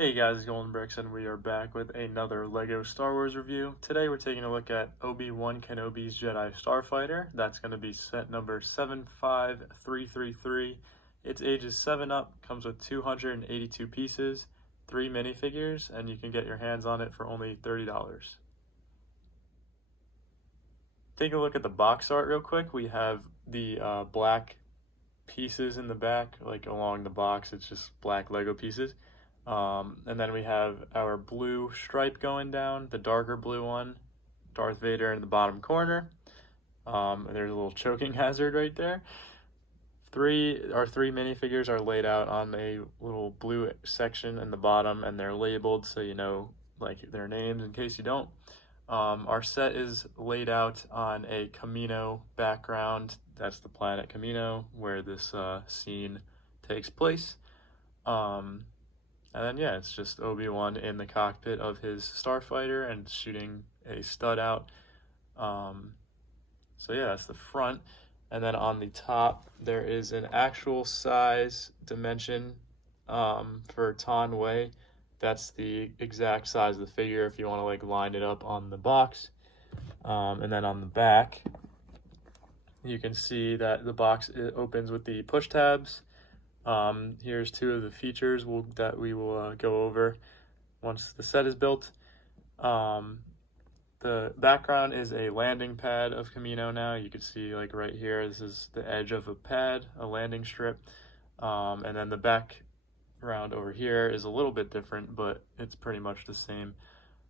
Hey guys, it's Golden Bricks, and we are back with another LEGO Star Wars review. Today we're taking a look at Obi-Wan Kenobi's Jedi Starfighter. That's going to be set number 75333. Its age is 7 up, comes with 282 pieces, 3 minifigures, and you can get your hands on it for only $30. Take a look at the box art real quick. We have the black pieces in the back, like along the box, it's just black Lego pieces. And then we have our blue stripe going down, the darker blue one, Darth Vader in the bottom corner. There's a little choking hazard right there. Our three minifigures are laid out on a little blue section in the bottom, and they're labeled so you know like their names in case you don't. Our set is laid out on a Camino background. That's the planet Camino where this scene takes place. And then, yeah, it's just Obi-Wan in the cockpit of his starfighter and shooting a stud out. So, yeah, that's the front. And then on the top, there is an actual size dimension for Tan Wei. That's the exact size of the figure if you want to like line it up on the box. And then on the back, you can see that the box opens with the push tabs. Here's two of the features that we will go over once the set is built. The background is a landing pad of Camino now. You can see like right here, this is the edge of a pad, a landing strip. And then the background over here is a little bit different, but it's pretty much the same.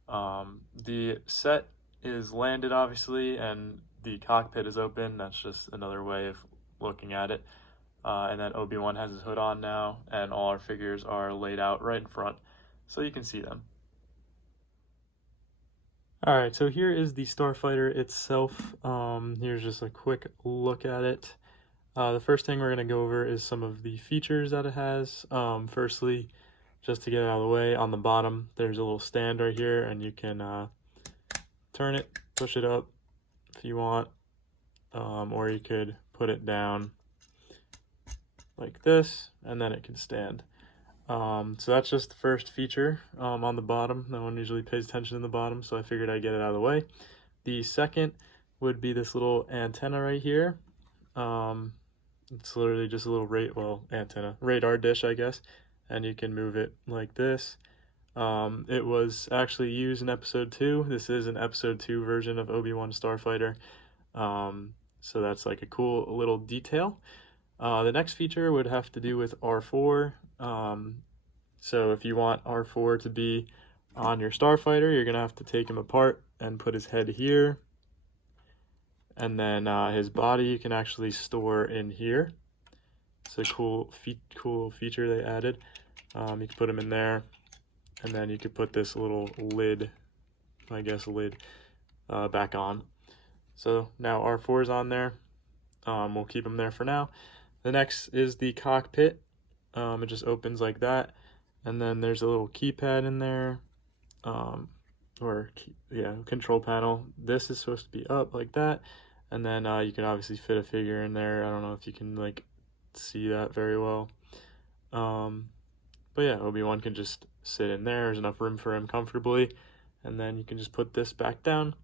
The set is landed obviously, and the cockpit is open. That's just another way of looking at it. And then Obi-Wan has his hood on now, and all our figures are laid out right in front, so you can see them. Alright, so here is the Starfighter itself. Here's just a quick look at it. The first thing we're going to go over is some of the features that it has. Firstly, just to get it out of the way, on the bottom there's a little stand right here, and you can turn it, push it up if you want, or you could put it down like this, and then it can stand. So that's just the first feature on the bottom. No one usually pays attention to the bottom, so I figured I'd get it out of the way. The second would be this little antenna right here. It's literally just a little radar dish, I guess, and you can move it like this. It was actually used in episode 2. This is an episode 2 version of Obi-Wan Starfighter. So that's like a cool little detail. The next feature would have to do with R4. So if you want R4 to be on your Starfighter, you're going to have to take him apart and put his head here. And then his body you can actually store in here. It's a cool feature they added. You can put him in there, and then you could put this little lid, back on. So now R4 is on there. We'll keep him there for now. The next is the cockpit. It just opens like that, and then there's a little keypad in there, control panel. This is supposed to be up like that, and then you can obviously fit a figure in there. I don't know if you can like see that very well, but yeah, Obi-Wan can just sit in there. There's enough room for him comfortably, and then you can just put this back down,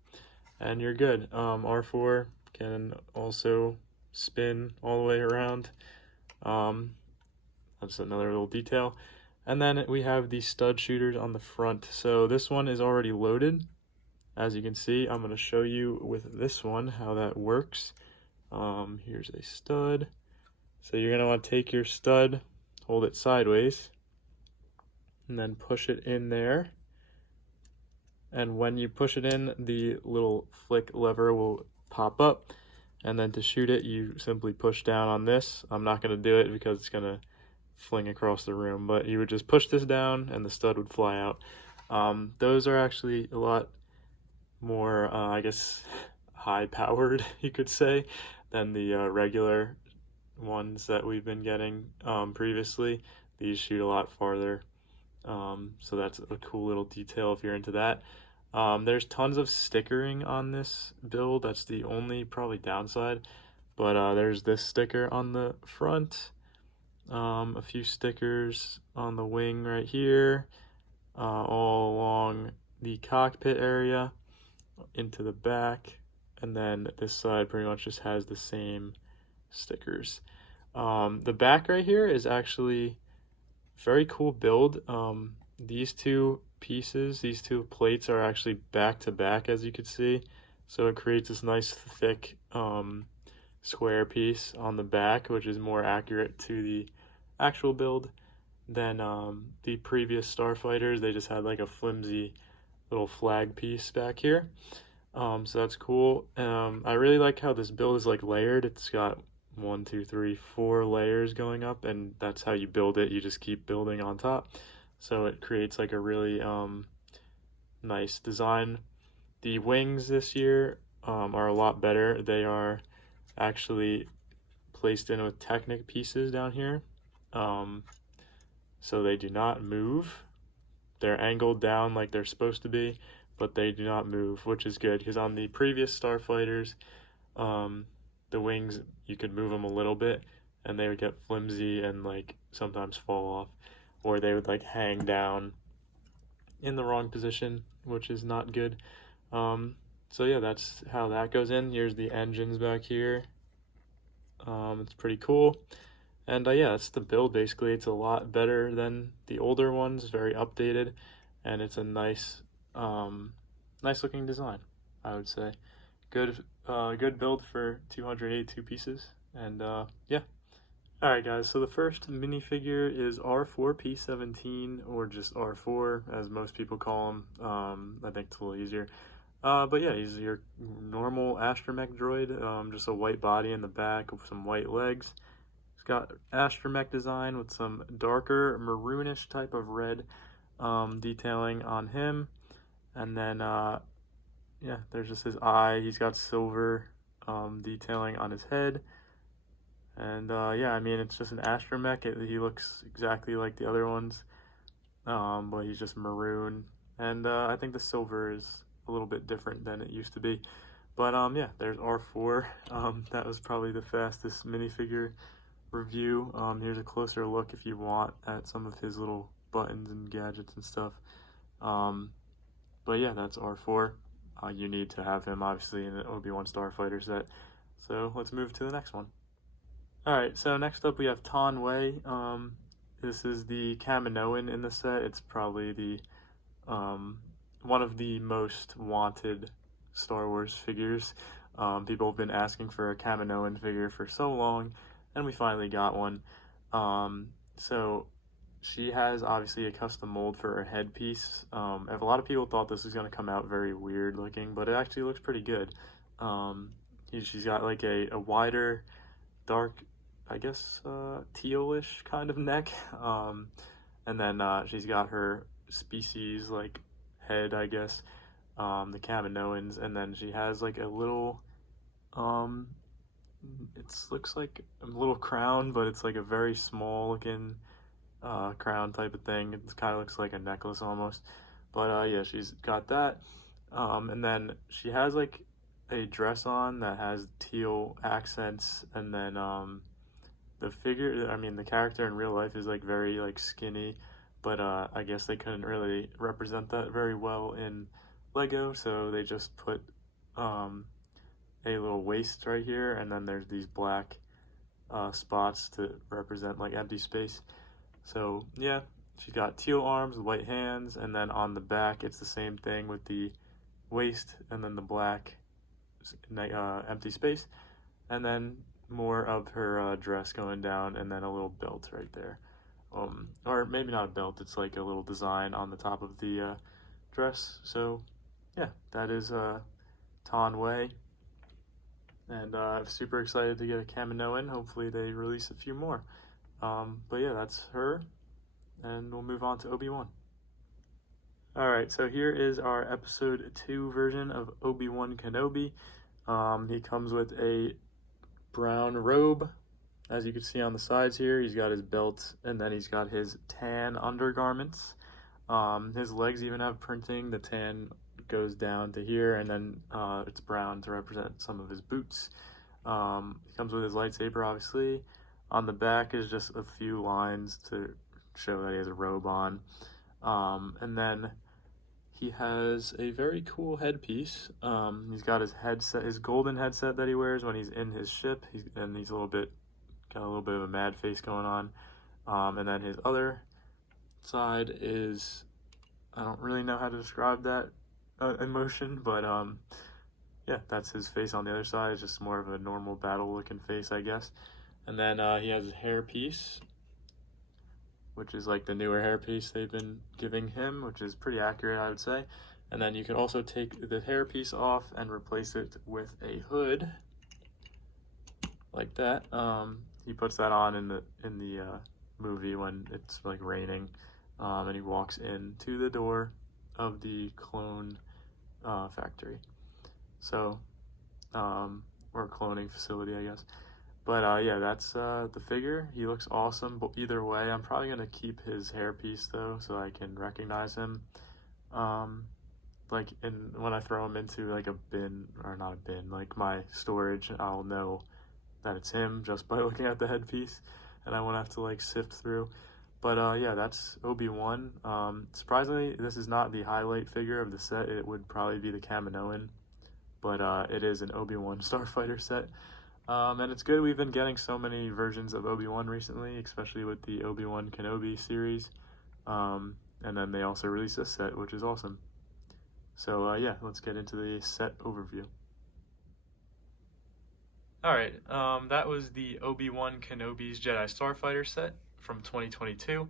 and you're good. R4 can also spin all the way around. That's another little detail. And then we have the stud shooters on the front. So this one is already loaded. As you can see, I'm going to show you with this one how that works. Here's a stud. So you're going to want to take your stud, hold it sideways, and then push it in there. And when you push it in, the little flick lever will pop up. And then to shoot it, you simply push down on this. I'm not going to do it because it's going to fling across the room, but you would just push this down and the stud would fly out. Those are actually a lot more, high powered, you could say, than the regular ones that we've been getting previously. These shoot a lot farther, so that's a cool little detail if you're into that. There's tons of stickering on this build. That's the only probably downside, but there's this sticker on the front, a few stickers on the wing right here, all along the cockpit area into the back, and then this side pretty much just has the same stickers. The back right here is actually very cool build. These two pieces, these two plates are actually back to back, as you can see. So it creates this nice thick square piece on the back, which is more accurate to the actual build than the previous Starfighters. They just had like a flimsy little flag piece back here. So that's cool. I really like how this build is like layered. It's got 1, 2, 3, 4 layers going up, and that's how you build it. You just keep building on top. So it creates like a really nice design. The wings this year are a lot better. They are actually placed in with Technic pieces down here. So they do not move. They're angled down like they're supposed to be, but they do not move, which is good because on the previous Starfighters, the wings, you could move them a little bit and they would get flimsy and like sometimes fall off, or they would like hang down in the wrong position, which is not good. So yeah, that's how that goes in. Here's the engines back here. It's pretty cool. And yeah, that's the build basically. It's a lot better than the older ones, very updated, and it's a nice, nice looking design, I would say. Good build for 282 pieces, and yeah. All right, guys. So the first minifigure is R4P17, or just R4, as most people call him. I think it's a little easier. But yeah, he's your normal astromech droid, just a white body in the back with some white legs. It's got astromech design with some darker maroonish type of red detailing on him. And then, yeah, there's just his eye. He's got silver detailing on his head. And yeah, I mean, it's just an astromech. He looks exactly like the other ones, but he's just maroon. And I think the silver is a little bit different than it used to be. But yeah, there's R4. That was probably the fastest minifigure review. Here's a closer look if you want at some of his little buttons and gadgets and stuff. But yeah, that's R4. You need to have him obviously in an Obi-Wan Starfighter set. So let's move to the next one. Alright, so next up we have Tan Wei. This is the Kaminoan in the set. It's probably the one of the most wanted Star Wars figures. People have been asking for a Kaminoan figure for so long, and we finally got one. So she has obviously a custom mold for her headpiece. A lot of people thought this was going to come out very weird looking, but it actually looks pretty good. She's got like a wider, dark, I guess, tealish kind of neck. And then she's got her species like head, I guess, the Kaminoans, and then she has like a little, it looks like a little crown, but it's like a very small looking crown type of thing. It kind of looks like a necklace almost, but yeah, she's got that. And then she has like a dress on that has teal accents, and then the figure, I mean, the character in real life is like very like skinny, but I guess they couldn't really represent that very well in Lego, so they just put a little waist right here, and then there's these black spots to represent like empty space. So yeah, she's got teal arms, white hands, and then on the back it's the same thing with the waist and then the black empty space, and then more of her dress going down, and then a little belt right there. Or maybe not a belt, it's like a little design on the top of the dress. So yeah, that is Tan Wei, and I'm super excited to get a Kaminoan. Hopefully they release a few more. But yeah, that's her, and we'll move on to Obi-Wan. Alright, so here is our episode 2 version of Obi-Wan Kenobi. He comes with a brown robe, as you can see on the sides here. He's got his belt, and then he's got his tan undergarments. His legs even have printing. The tan goes down to here, and then it's brown to represent some of his boots. He comes with his lightsaber, obviously. On the back is just a few lines to show that he has a robe on. And then he has a very cool headpiece. He's got his headset, his golden headset that he wears when he's in his ship. And he's got a little bit of a mad face going on. And then his other side is, I don't really know how to describe that emotion, but yeah, that's his face on the other side. It's just more of a normal battle looking face, I guess. And then he has a hairpiece, which is like the newer hairpiece they've been giving him, which is pretty accurate, I would say. And then you can also take the hairpiece off and replace it with a hood, like that. He puts that on in the movie when it's like raining, and he walks into the door of the clone factory. So, or cloning facility, I guess. But yeah, that's the figure. He looks awesome, but either way, I'm probably gonna keep his hairpiece though, so I can recognize him. Like when I throw him into like a bin, or not a bin, like my storage, I'll know that it's him just by looking at the headpiece, and I won't have to like sift through. But yeah, that's Obi-Wan. Surprisingly, this is not the highlight figure of the set. It would probably be the Kaminoan, but it is an Obi-Wan Starfighter set. And it's good we've been getting so many versions of Obi-Wan recently, especially with the Obi-Wan Kenobi series. And then they also released this set, which is awesome. So yeah, let's get into the set overview. Alright, that was the Obi-Wan Kenobi's Jedi Starfighter set from 2022.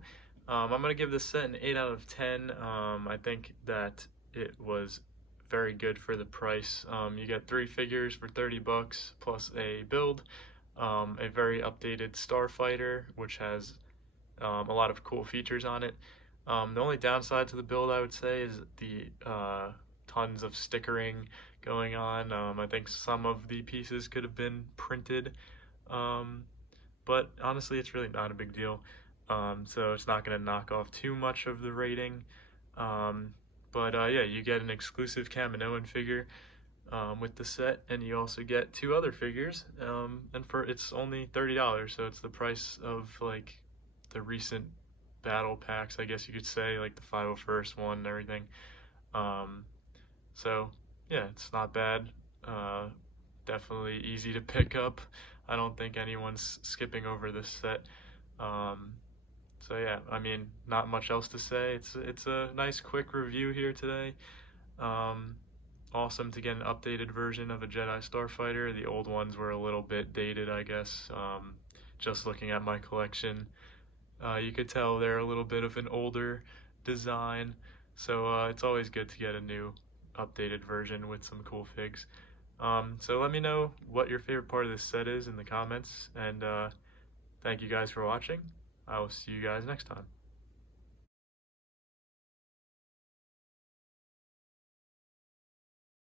I'm going to give this set an 8 out of 10. I think that it was very good for the price. You get 3 figures for 30 bucks plus a build, a very updated Starfighter, which has a lot of cool features on it. The only downside to the build, I would say, is the tons of stickering going on. I think some of the pieces could have been printed, but honestly, it's really not a big deal. So it's not going to knock off too much of the rating. But yeah, you get an exclusive Kaminoan figure with the set, and you also get 2 other figures. And it's only $30, so it's the price of like the recent battle packs, I guess you could say, like the 501st one and everything. So yeah, it's not bad. Definitely easy to pick up. I don't think anyone's skipping over this set. So yeah, I mean, not much else to say. It's a nice quick review here today. Awesome to get an updated version of a Jedi Starfighter. The old ones were a little bit dated, I guess. Just looking at my collection, you could tell they're a little bit of an older design. So it's always good to get a new updated version with some cool figs. So let me know what your favorite part of this set is in the comments, and thank you guys for watching. I will see you guys next time.